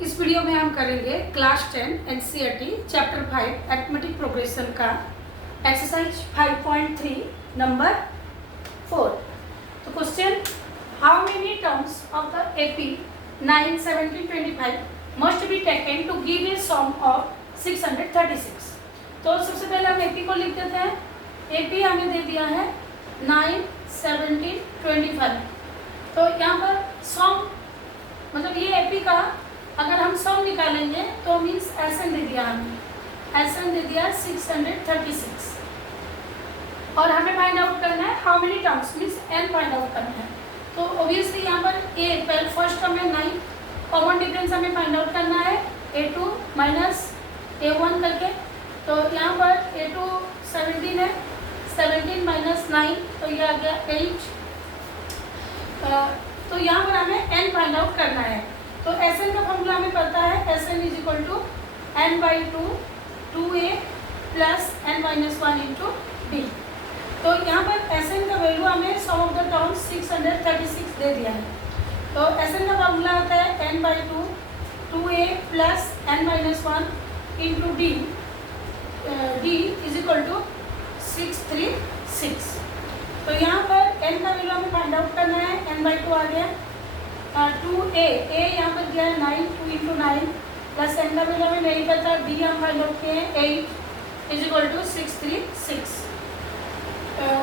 इस वीडियो में हम करेंगे class 10 NCERT chapter 5 arithmetic progression का एक्सरसाइज 5.3 नंबर 4। तो question, how many terms of the AP 9, 17, 25 must be taken to give a sum of 636। तो सबसे पहले हम एपी को लिख देते हैं। एपी हमें दे दिया है 9, 17, 25। तो यहाँ पर सम मतलब ये एपी का अगर हम सम निकालेंगे तो मीन्स एसएन दे दिया हमें, एसएन दे दिया 636 और हमें फाइंड आउट करना है how many terms means N find out करना है। तो ऑब्वियसली यहाँ पर ए पहले फर्स्ट टर्म है 9, कॉमन डिफरेंस हमें फाइंड आउट करना है a2 माइनस a1 करके। तो यहाँ पर a2 17 है, 17 माइनस 9 तो ये आ गया 8। तो यहाँ पर हमें n फाइंड आउट करना है। तो Sn का फॉर्मूला हमें पता है, Sn is equal to n/2 2a plus n-1 into D. तो यहाँ पर Sn का वैल्यू हमें सम ऑफ द टर्म्स 636 दे दिया है। तो Sn का फॉर्मूला होता है n/2 2a plus n-1 into D, D is equal to 636। तो यहाँ पर n का वैल्यू हमें फाइंड आउट करना है, n/2 आ गया 2a, a यहाँ पर दिया है 9, 2 इंटू 9 प्लस n का वैल्यू हमें नहीं पता, d हम फाइंड आउट किए हैं 8 इज इक्वल टू 636।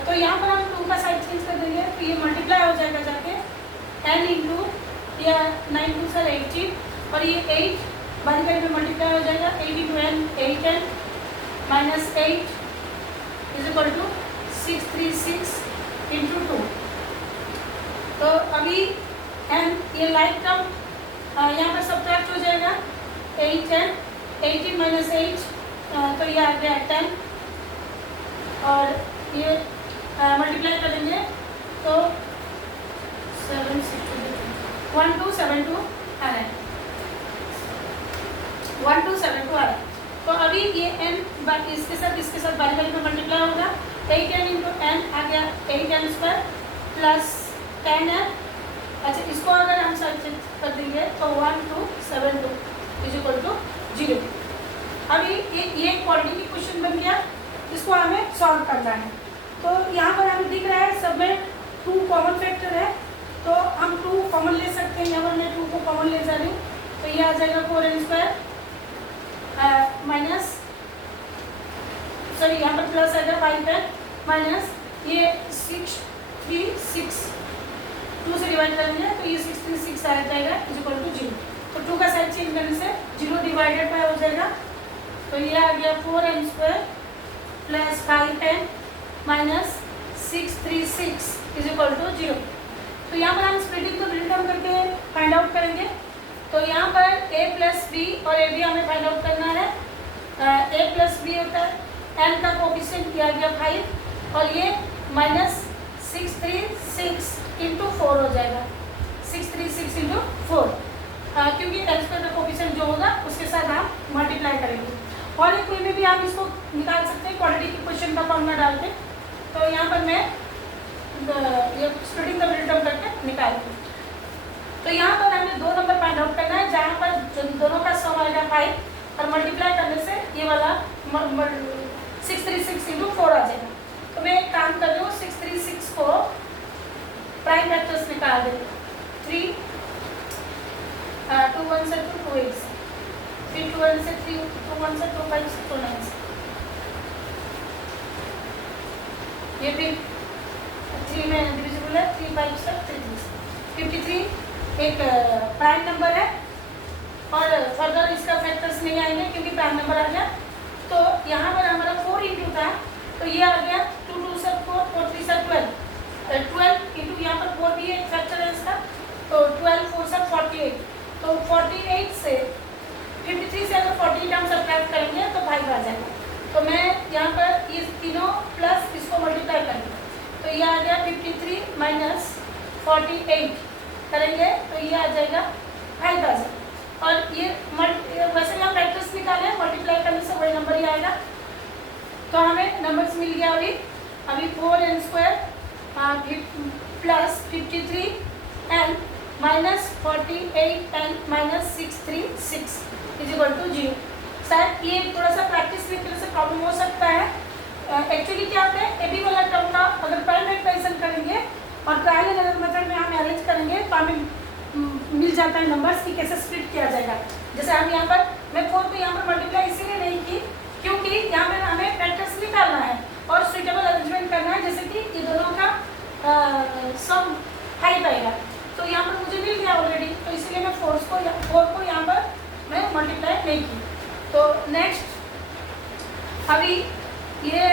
तो यहाँ पर हम 2 का साइड चेंज कर देंगे तो ये मल्टीप्लाई हो जाएगा जाके n इंटू या 9 2 सर 18 और ये 8 बारी बारी में मल्टीप्लाई हो जाएगा 8 into n 8n minus 8 is equal to 636 into 2। तो अभी एंड ये लाइक टर्म यहाँ पर सब्ट्रैक्ट हो जाएगा 8n 18 माइनस 8 तो ये आ गया 10 और ये मल्टीप्लाई करेंगे तो 1272 आ रहा है, 1272 आ रहा है। तो अभी ये n इसके साथ बारी बारी में मल्टीप्लाई होगा 8n इंटू n आ गया 8n² प्लस 10n। अच्छा, इसको अगर हम सब्ट्रैक्ट कर देंगे तो 1272 इज इक्वल टू 0। अभी ये क्वालिटी की क्वेश्चन बन गया, इसको हमें सॉल्व करना है। तो यहाँ पर हमें दिख रहा है सब में 2 कॉमन फैक्टर है तो हम 2 कॉमन ले सकते हैं। यहाँ पर मैं 2 को कॉमन ले जा रही हूँ तो ये आ जाएगा 4n² माइनस सॉरी यहाँ पर प्लस आएगा 5n माइनस ये 636 2 से डिवाइड करेंगे तो ये 636 आ जाएगा इज इक्वल टू 0। तो 2 का साइड चेंज करने से 0 डिवाइडेड बाय हो जाएगा तो ये आ गया 4n² plus 5n minus 636 is equal to 0। तो यहाँ पर हम स्प्लिटिंग को मिडिल टर्म करके फाइंड आउट करेंगे। तो यहाँ पर a प्लस बी और a b हमें फाइंड आउट करना है। a प्लस बी होता है n का कोफिशिएंट किया गया 5 और ये माइनस 636 इंटू 4 हो जाएगा, 636 इंटू 4 क्योंकि n² का कोफिशिएंट जो होगा उसके साथ हम मल्टीप्लाई करेंगे। और एक वे में भी आप इसको निकाल सकते हैं क्वालिटी की क्वेश्चन का फॉर्मूला डाल के। तो यहाँ पर मैं ये स्प्लिटिंग द मिडिल टर्म करके निकालती हूँ। तो यहाँ पर हमें 2 नंबर फाइंड आउट करना है जहाँ पर दोनों का सम आएगा 5 और मल्टीप्लाई करने से ये वाला 636 इंटू 4 आ जाएगा। तो मैं एक काम कर रही हूँ, 636 को प्राइम फैक्टर्स निकाल देंगे 3 2 1 से 2 2 8 फिर 2 1 से 3 2 1 से 2 5 से 2 9 से ये फिर 3 में डिविजिबल है 3 5 से 53 एक प्राइम नंबर है और फर्दर इसका फैक्टर्स नहीं आएंगे क्योंकि प्राइम नंबर आ गया। तो यहाँ पर हमारा 4 इंटू था तो ये आ गया 2 2 से 4 4 3 से 12 इंटू यहाँ पर 4 भी एक फैक्टर है इसका तो 12 4 से 48 तो 48 से 53 से अगर 48 हम सब्ट्रैक्ट करेंगे तो 5 आ जाएगा। तो मैं यहाँ पर ये तीनों प्लस इसको मल्टीप्लाई करेंगे तो ये आ गया 53 माइनस 48 करेंगे तो ये आ जाएगा 5 आ जाएगा। और ये वैसे यहाँ फैक्टर्स निकाले मल्टीप्लाई करने से वही नंबर ही आएगा। तो हमें नंबर्स मिल गया अभी 4n² plus 53n minus 48 and minus 636 6 is equal to 0। शायद ये थोड़ा सा प्रैक्टिस की तरह से प्रॉब्लम हो सकता है। एक्चुअली क्या होता है, ए बी वाला टर्म का अगर प्राइम फैक्टराइजेशन करेंगे और ट्रायल एंड एरर मेथड में हम अरेंज करेंगे तो हमें मिल जाता है नंबर्स की कैसे स्प्लिट किया जाएगा। जैसे हम यहाँ पर मैं 4 को यहाँ पर मल्टीप्लाई इसीलिए नहीं की क्योंकि यहाँ पर हमें फैक्टर्स निकालना है और सुइटेबल अरेंजमेंट करना है, जैसे कि ये दोनों का सम 5 आएगा। तो यहाँ पर मुझे मिल गया ऑलरेडी, तो इसलिए मैं 4 को यहाँ पर मैं मल्टीप्लाई नहीं की। तो नेक्स्ट अभी ये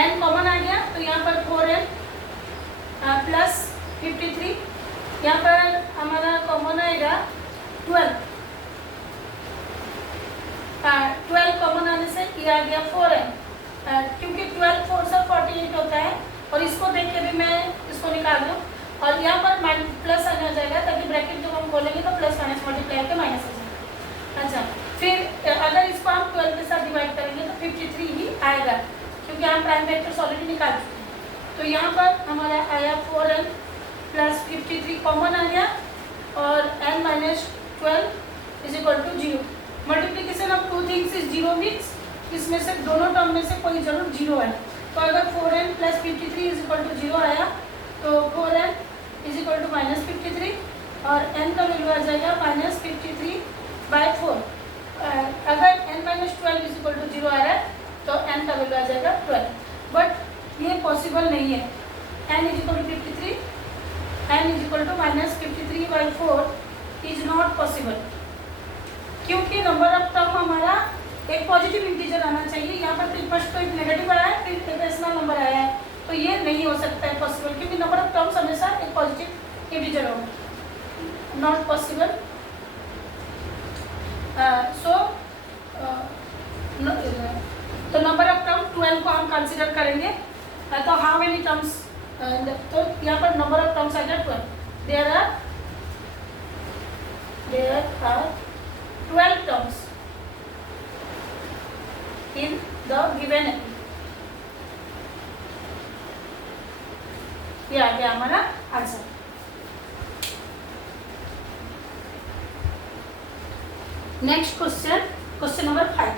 n कॉमन आ गया, तो यहाँ पर 4n प्लस 53, यहाँ पर हमारा कॉमन आएगा 12 कॉमन आने से ये आ गया 4n, क्योंकि 12 4 से 48 होता है और इसको देख के भी मैं इसको निकाल दूँ और यहाँ पर प्लस आने जाएगा ताकि ब्रैकेट जब हम खोलेंगे तो प्लस माइनस मल्टीप्लाई के माइनस आ जाएगा। अच्छा, फिर अगर इसको हम 12 के साथ डिवाइड करेंगे तो 53 ही आएगा क्योंकि हम प्राइम फैक्टर्स ऑलरेडी निकाल चुके हैं। तो यहाँ पर हमारा आया 4n प्लस 53 कॉमन आ गया और n minus 12 is equal to 0। Multiplication of two things is 0 means इसमें से दोनों टर्म में से कोई जरूर 0 है। तो अगर 4n plus 53 is equal to 0 आया तो 4n is equal to minus 53 और n का वैल्यू आ जाएगा माइनस 53/4। अगर n minus 12 is equal to 0 आ रहा है तो n का वैल्यू आ जाएगा 12, बट ये पॉसिबल नहीं है। n is equal to 53, n is equal to minus 53/4 is not possible क्योंकि नंबर ऑफ टर्म हमारा एक पॉजिटिव इंटीजर आना चाहिए। यहाँ पर फर्स्ट तो एक नेगेटिव आया है, फिर एक रेशनल नंबर आया है, तो ये नहीं हो सकता है पॉसिबल क्योंकि नंबर ऑफ टर्म्स हमेशा एक पॉजिटिव इंटीजर होगा, नॉट पॉसिबल। तो नंबर ऑफ टर्म 12 को हम कंसिडर करेंगे। तो हाउ मेनी टर्म्स, तो यहाँ पर नंबर ऑफ टर्म्स आ गया 12। There are 12 terms in the given AP। ये आ गया हमारा answer. Next question number 5।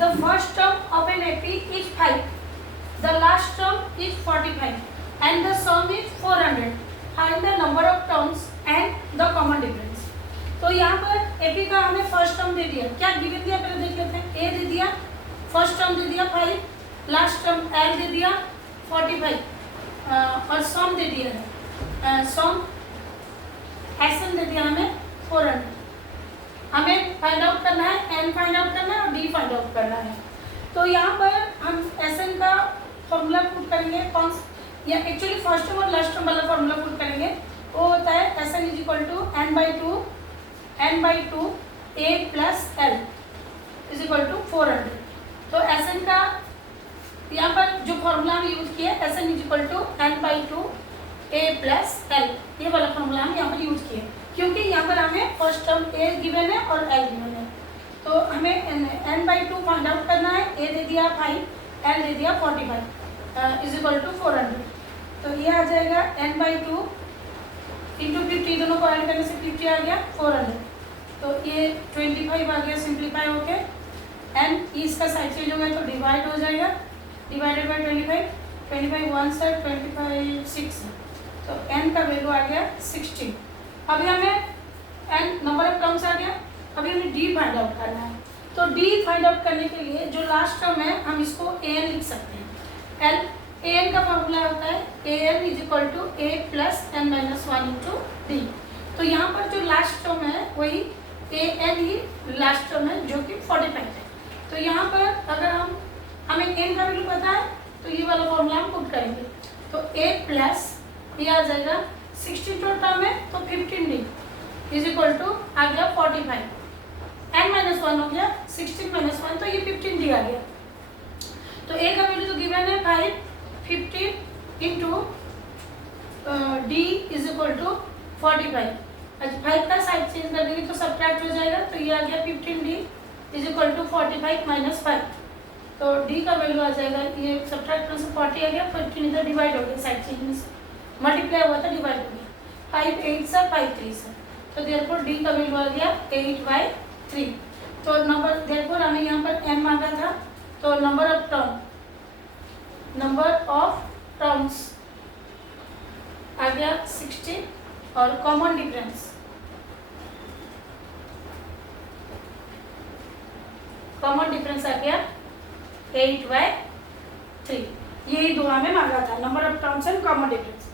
The first term of an AP is 5, the last term is 45 and the sum is 400। Find the number of terms and the common difference। तो यहाँ पर AP का हमें first term दे दिया, क्या given दिया पहले देख लेते हैं। ए दे दिया, फर्स्ट टर्म दे दिया 5, लास्ट टर्म एल दे दिया 45 और सम दे दिया है, सम एसएन दे दिया हमें 400। हमें फाइंड आउट करना है, एन फाइंड आउट करना है और डी फाइंड आउट करना है। तो यहाँ पर हम एसएन का फॉर्मूला पुट करेंगे, कौन या एक्चुअली फर्स्ट टर्म और लास्ट टर्म वाला फॉर्मूला पुट करेंगे। वो होता है SN is equal to n/2 a plus L is equal to 400। तो एसएन का यहाँ पर जो फॉर्मूला हम यूज किए SN is equal to n/2 a plus L, ये वाला फॉर्मूला हम यहाँ पर यूज किए क्योंकि यहाँ पर हमें फर्स्ट टर्म a गिवन है और l गिवन है। तो हमें n/2 फाइंड आउट करना है। a दे दिया 5, l दे दिया 45 इज इक्वल टू 400। तो ये आ जाएगा n/2 इंटू 50, दोनों को ऐड करने से 50 आ गया 400। तो ये 25 आ गया सिंप्लीफाई होके, n इसका साइड चेंज हो गया तो डिवाइड हो जाएगा, डिवाइडेड बाय 25 1 से 25 6, तो n का वैल्यू आ गया 16। अभी हमें n नंबर ऑफ टर्म्स आ गया, अभी हमें d फाइंड आउट करना है। तो d फाइंड आउट करने के लिए जो लास्ट टर्म है हम इसको an लिख सकते हैं। an का फॉर्मूला होता है an is equal to a plus n minus 1 into D. तो यहाँ पर जो लास्ट टर्म है वही an ही लास्ट टर्म है जो कि 45 है। तो यहाँ पर अगर हमें n का वैल्यू पता है तो ये वाला फॉर्मूला हम पुट करेंगे। तो a प्लस ये आ जाएगा 16 जो टर्म है तो 15d इज इक्वल टू आ गया 45, n माइनस 1 हो गया 16 माइनस 1 तो ये 15d आ गया। तो a का वैल्यू तो गिवन है 5, 15 into d is equal to 45। अच्छा 5 का साइड चेंज कर देंगे तो सब्ट्रैक्ट हो जाएगा, तो ये आ गया 15d is equal to 45 minus 5। तो d का वैल्यू आ जाएगा, ये सब्ट्रैक्ट में से 40 आ गया, 15 इधर डिवाइड हो गया, साइड चेंज में से मल्टीप्लाई हुआ था डिवाइड हो गया, 5 8 से 5 3 से तो देयरफॉर डी का वैल्यू आ गया 8/3। तो नंबर देयरफॉर हमें यहाँ पर m मांगा था, तो नंबर ऑफ टर्म्स आ गया 16 और कॉमन डिफरेंस आ गया 8/3। यही दो हमें मांगा था, number of terms and common difference.